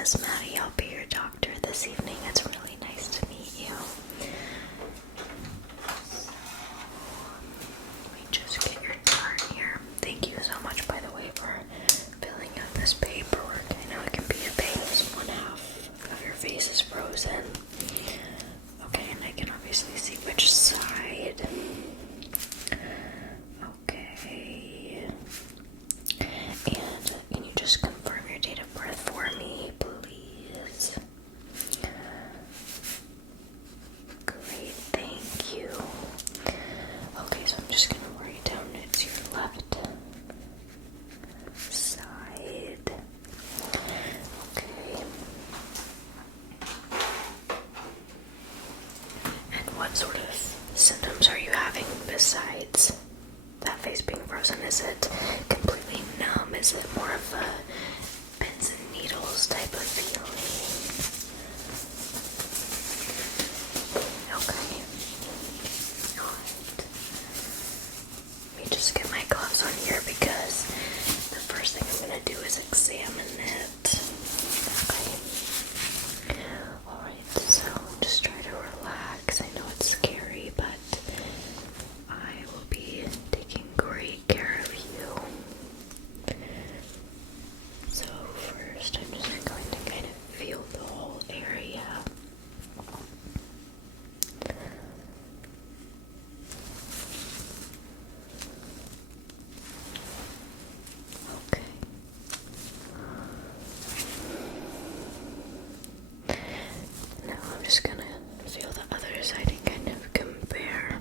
is Maddie. I'll be your doctor this evening. It's really nice to meet you. Let me just get your chart here. Thank you so much, by the way, for filling out this paperwork. I know it can be a pain. One half of your face is frozen. Okay, and I can obviously see which side. Okay. And can you just confirm your date of birth for me, please? Great, thank you. Okay, so I'm just gonna write down it's your left side. Okay. And what sort of symptoms are you having besides that face being frozen? Is it completely numb? Is it more of a pins and needles type of feeling? Okay. Alright. Let me just get my gloves on here because the first thing I'm going to do is examine it. Okay. Alright, so just try to relax. I know it's scary, but I will be taking great care of you. So first, I'm just going to kind of feel the whole area. Okay. Now I'm just gonna feel the other side and kind of compare.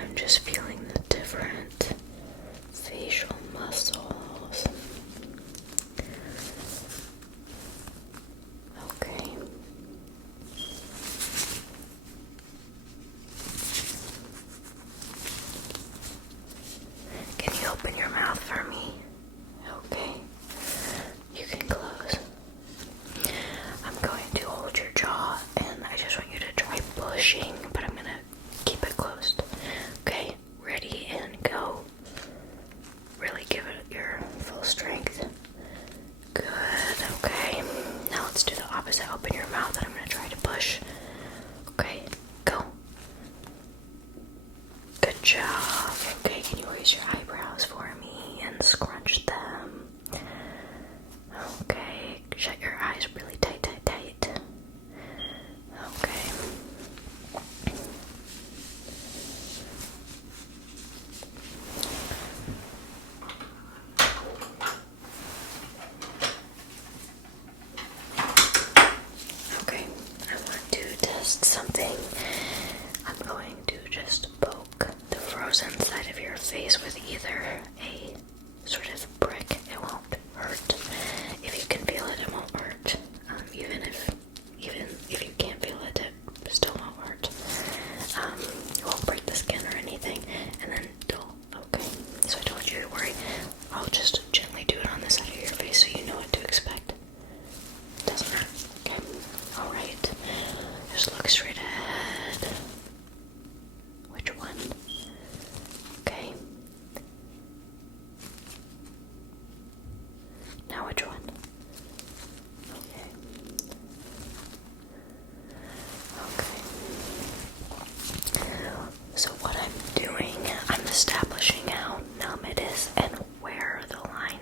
I'm just feeling the different facial muscles. Okay. Can you open your mouth for me? Okay. You can close. I'm going to hold your jaw and I just want you to try pushing, but I'm gonna keep it closed. Okay, ready and go. Really give it your full strength. Good, okay. Now let's do the opposite. Open your mouth and I'm gonna try to push. Okay, go. Good job. Okay, can you raise your eyebrows for me and scrunch them? Okay, shut your eyes really tight, tight, tight. Okay. Okay, I want to test something. I'm going to just poke the frozen side of your face with either a sort of brick. It won't hurt. If you can feel it, it won't hurt. Even if you can't feel it, it still won't hurt. It won't break the skin or anything. And then dull. Okay, so I told you to worry. I'll just gently do it on the side of your face so you know what to expect. Doesn't hurt. Okay. Alright. Just look straight ahead. Which one? Okay. Now which one? Okay. Okay. So what I'm doing, I'm establishing how numb it is and where the line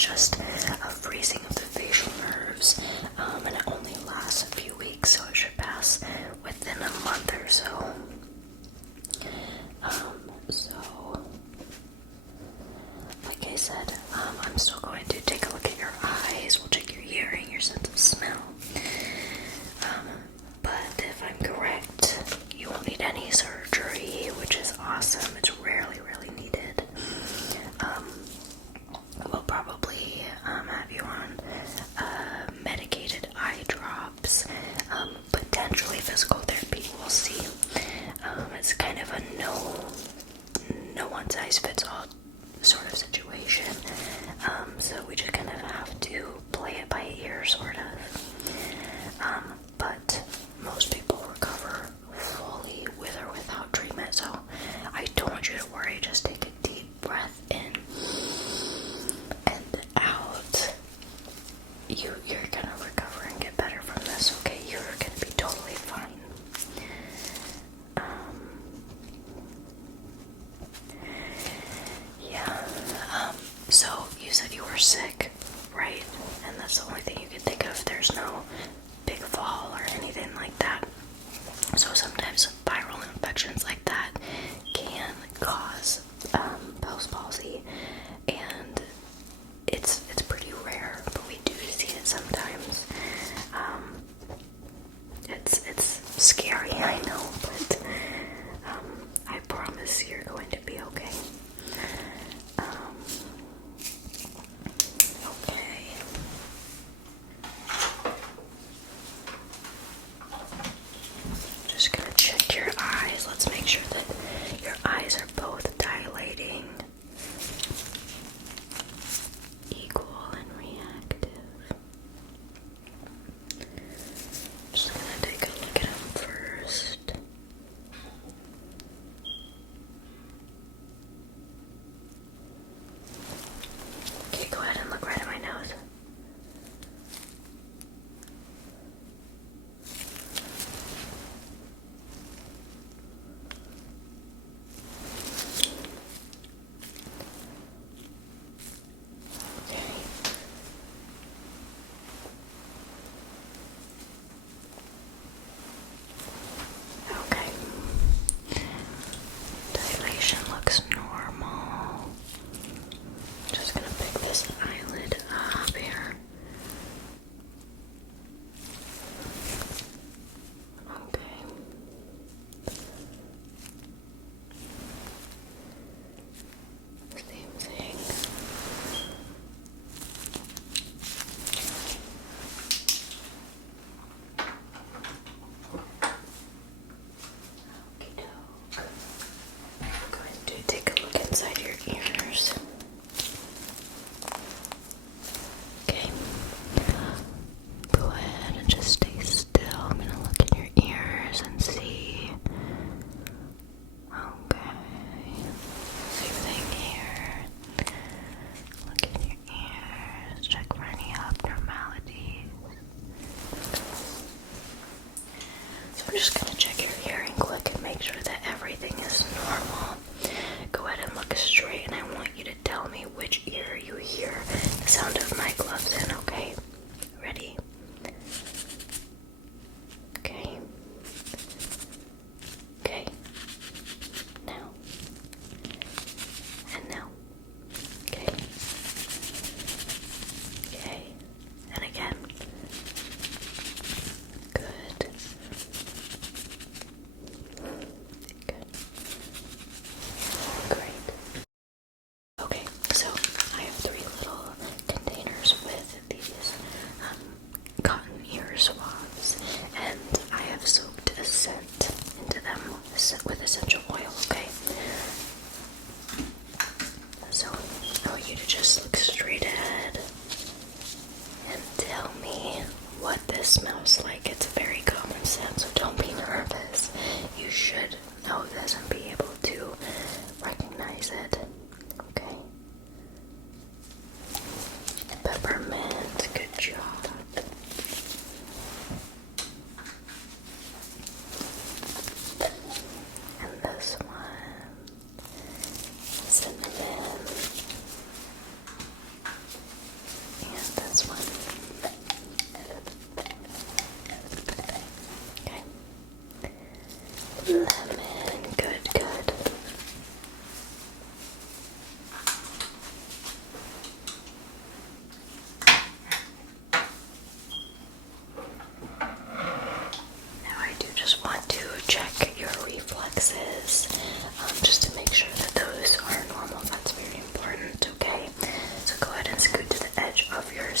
it's just a freezing of the facial nerves, and it only lasts a few weeks, so it should pass within a month or so. Like I said, I'm still going to take a look at your eyes. We'll check your hearing, your sense of smell. But if I'm correct, you won't need any surgery, which is awesome. It's rarely needed. We'll probably have you on medicated eye drops, potentially physical therapy. We'll see. It's kind of a no one size fits all sort of situation. So we just kind of have to play it by ear, sort of. But most people recover fully with or without treatment, so I don't want you to worry. Just take a deep breath in and out. You're gonna recover and get better from this, okay? You're gonna be totally fine. So you said you were sick, right? And that's the only thing you can think of. There's no big fall or anything like that. So sometimes viral infections like that can cause Bell's palsy, and it's pretty rare, but we do see it sometimes. It's scary, I know, but I promise you're going to be okay. Okay. Just gonna check your eyes. Let's make sure that your eyes are both dilating, equal, and reactive. Just gonna take a look at them first. Okay, go ahead and look right at my nose. Okay. Dilation looks normal. Just gonna pick this eye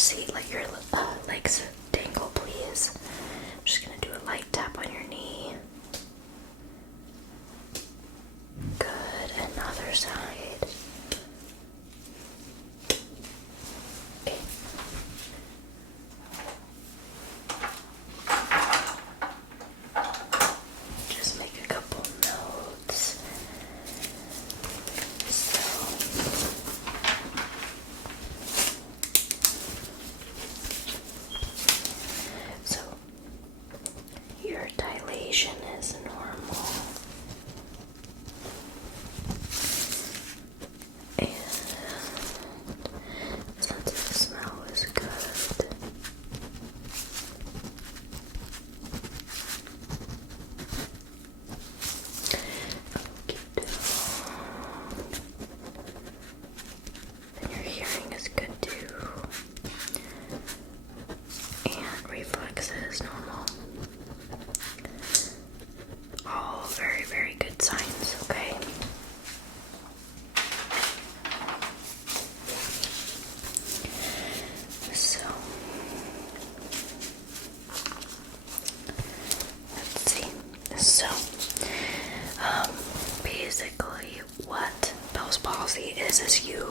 seat. Let your legs dangle, please. I'm just gonna do a light tap on your knee. Good, and other side. Okay. Just make a couple notes. So your dilation is normal. And sense of smell is good. And your hearing is good too. And reflexes normal. All very, very good signs, okay? So, let's see. So, basically what Bell's palsy is you,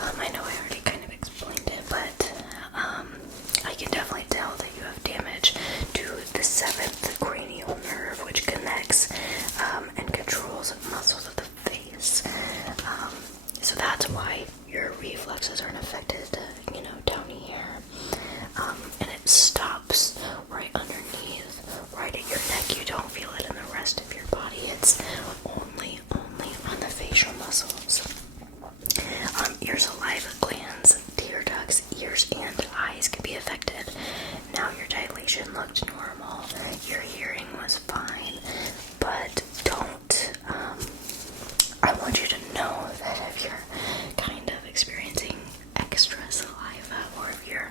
I know I already kind of explained it, but I can definitely tell that you have damage to the 7th cranial nerve, which connects and controls muscles of the face. So that's why your reflexes aren't affected, down here. And it stops right underneath, right at your neck. You don't feel it in the rest of your body. It's only on the facial muscles. Your saliva glands, tear ducts, ears, and eyes can be affected. Now your dilation looked normal. Your hearing was fine, but I want you to know that if you're kind of experiencing extra saliva, or if your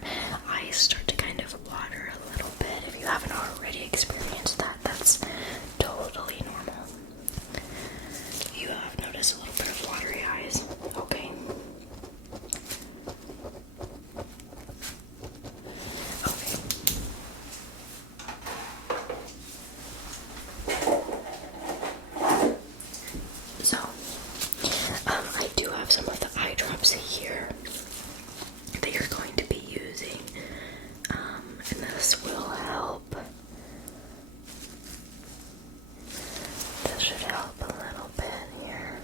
eyes start to kind of water a little bit, if you haven't already experienced that, that's totally normal. You have noticed a little bit of watery eyes, okay? Okay. So, I do have some of the eye drops here that you're going to be using, and this will help. This should help a little bit here.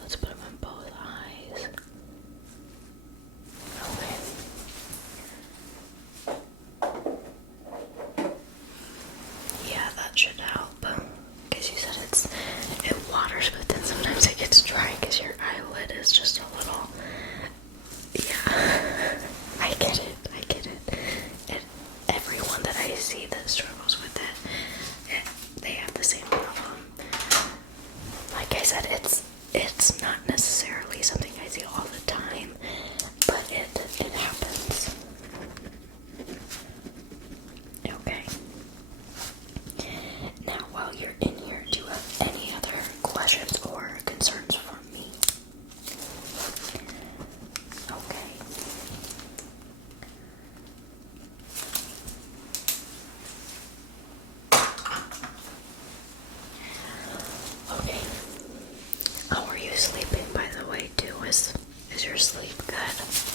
Let's put them in both eyes. Okay. Yeah, that should help. Because you said it waters, but then sometimes it gets dry because your eyelid is just a little. Yeah, I get it. Everyone that I see that struggles with it, they have the same problem. Like I said, it's not necessarily something I see all the time, but it happens. Okay. Now, while you're in here, do you have any other questions or concerns for me? Okay. Okay. How are you sleeping, by the way, too? Is your sleep good?